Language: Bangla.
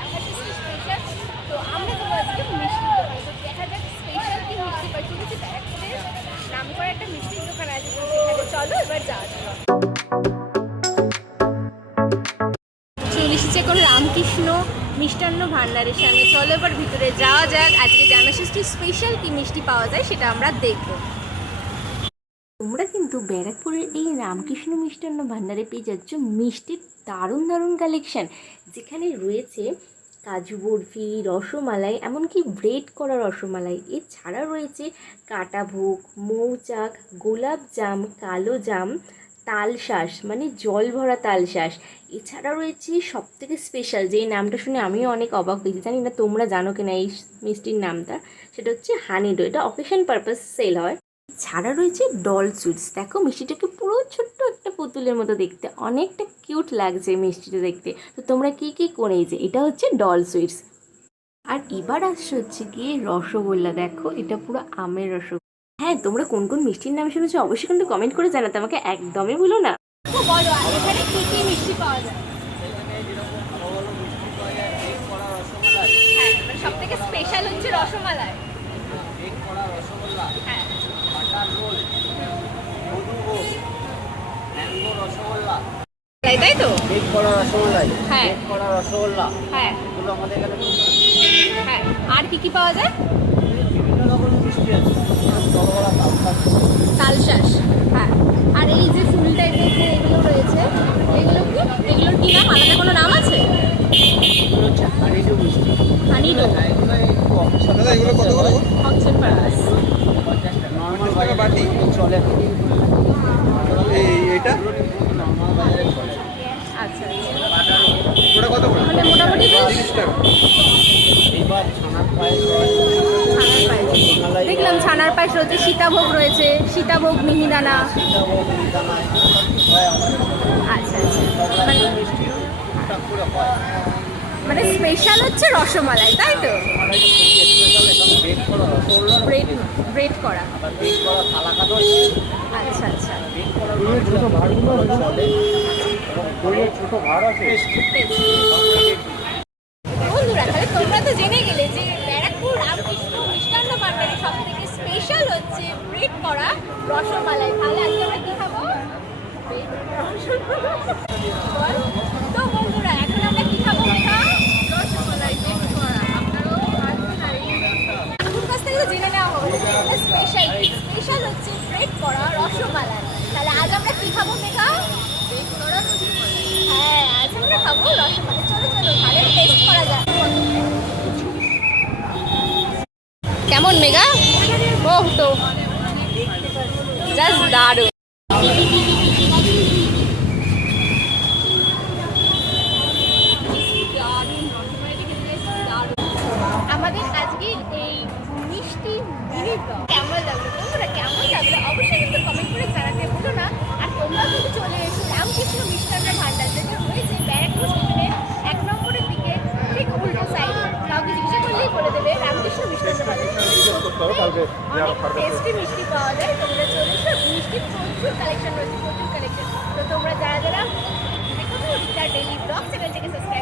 আমার কাছে চলে এসেছে এখন রামকৃষ্ণ মিষ্টান্ন ভান্ডারের সামনে। চলো এবার ভিতরে যাওয়া যাক। আজকে জানাশিষ্টির স্পেশাল কি মিষ্টি পাওয়া যায় সেটা আমরা দেখব। তোমরা কিন্তু ব্যারাকপুরের এই রামকৃষ্ণ মিষ্টান্ন ভান্ডারে পেয়ে যাচ্ছ মিষ্টির দারুণ দারুণ কালেকশন যেখানে রয়েছে কাজু বরফি, রসমালাই, এমনকি ব্রেড করা রসমালাই। এছাড়া রয়েছে কাটা ভোগ মৌচাক, গোলাপ জাম, কালো জাম, তালশাঁস মানে জল ভরা তালশাঁস। এছাড়া রয়েছে সব থেকে স্পেশাল যেই নামটা শুনে আমিও অনেক অবাক হয়েছি। জানি না তোমরা জানো কিনা এই মিষ্টির নামটা, সেটা হচ্ছে হানিডো এটা অকেশন পারপাস সেল হয়। ছাড়া রয়েছে ডল সুইটস দেখো মিষ্টিটাকে পুরো ছোট্ট একটা পুতুলের মতো দেখতে। অনেকটা কিউট লাগছে মিষ্টিটা দেখতে। তো তোমরা কি কি করেছে এটা হচ্ছে ডল সুইটস আর এবার আসছে হচ্ছে গিয়ে রসগোল্লা। দেখো এটা পুরো আমের রসগোল্লা। হ্যাঁ তোমরা কোন কোন মিষ্টির নাম শুনেছো অবশ্যই কিন্তু কমেন্ট করে জানাতে। আমাকে একদমই ভুলো না। বলো এখানে কি কি মিষ্টি পাওয়া যায়? সব থেকে স্পেশাল হচ্ছে রসমালাই। রসগোল্লা। হ্যাঁ। তাই তাই তো? কেক করা রসগোল্লাই হ্যাঁ। কেক করা রসগোল্লা। হ্যাঁ। এগুলো আমাদের এখানে হ্যাঁ। আর কি কি পাওয়া যায়? বিভিন্ন রকমের মিষ্টি আছে। তালশাঁস হ্যাঁ। আর এই যে ফুল টাইপের যে এগুলো রয়েছে এগুলো কি? এগুলোর কি নাম? আলাদা কোনো নাম আছে? হানিডু হ্যাঁ, এগুলো কত করে? অক্সিজেন নর্মাল বাটি? চলে। এই এইটা নর্মাল বাজারে চলে আচ্ছা ওটা কত করে মানে মোটামুটি বেশ তিরিশ টাকা এইবার ছানার পায়েস রয়েছে ছানার পায়েস রসমালাই দেখলাম ছানার পায়েস রয়েছে, সীতাভোগ রয়েছে, সীতাভোগ, মিহিদানা। আচ্ছা আচ্ছা। মানে হয় মানে স্পেশাল হচ্ছে রসমালাই, তাই তো? স্পেশাল আচ্ছা। বন্ধুরা, তাহলে তোমরা তো জেনে গেলে যে ব্যারাকপুর রামকৃষ্ণ মিষ্টান্ন ভান্ডারে সব থেকে স্পেশাল হচ্ছে ব্রেড করা রসমালাই। তাহলে আজকে আমরা কি খাব। তো বন্ধুরা, এখন আমরা কি খাব রসমালাই জেনে নেওয়া স্পেশাল স্পেশাল হচ্ছে রসমালাই। তাহলে আজ আমরা কি খাব মেঘা? হ্যাঁ আজ খাব করা যাক। কেমন মেঘা? to. অনেক টেস্টি মিষ্টি পাওয়া যায় তোমরা চলে এসো। মিষ্টি প্রচুর কালেকশন রয়েছে প্রচুর কালেকশন তো তোমরা যারা যারা দেখো তো ডেলি ব্লগ চ্যানেলটাকে সাবস্ক্রাইব